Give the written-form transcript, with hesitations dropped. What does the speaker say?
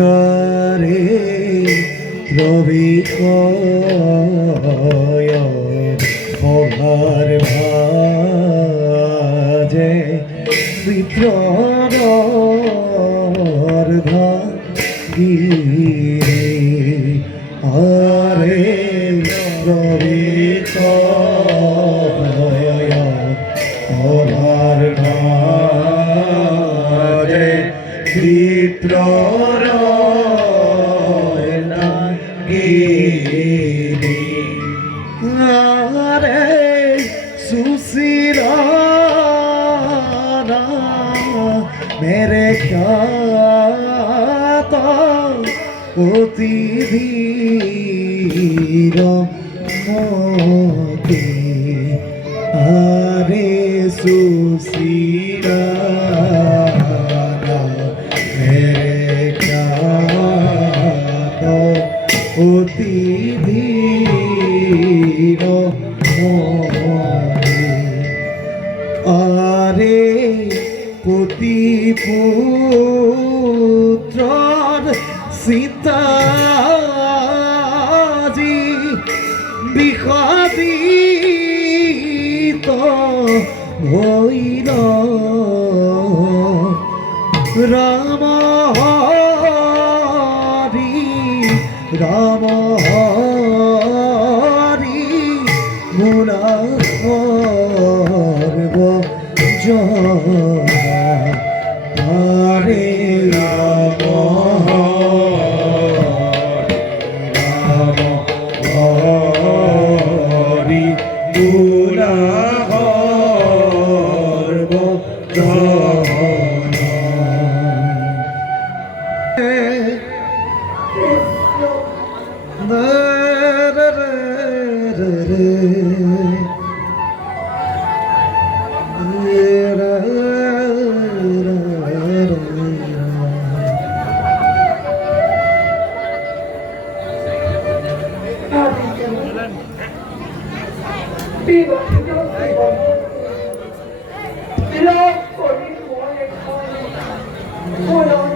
আরে রবি অভার ভাজে বিপ্রর গিরে আরে রবি অভার ভাজে বিপ্রর গিরে আরে সুশীলা मेरे ख्याता অতি ধীর মতে আরে সুশীলা मेरे ख्याता অতি ধীর মতে আরে পতি পুত্র সীতাজি বিষাদিত হইল রাম হরি রাম হরি মুরা হরে রাম হরি তুলা Love for this morning.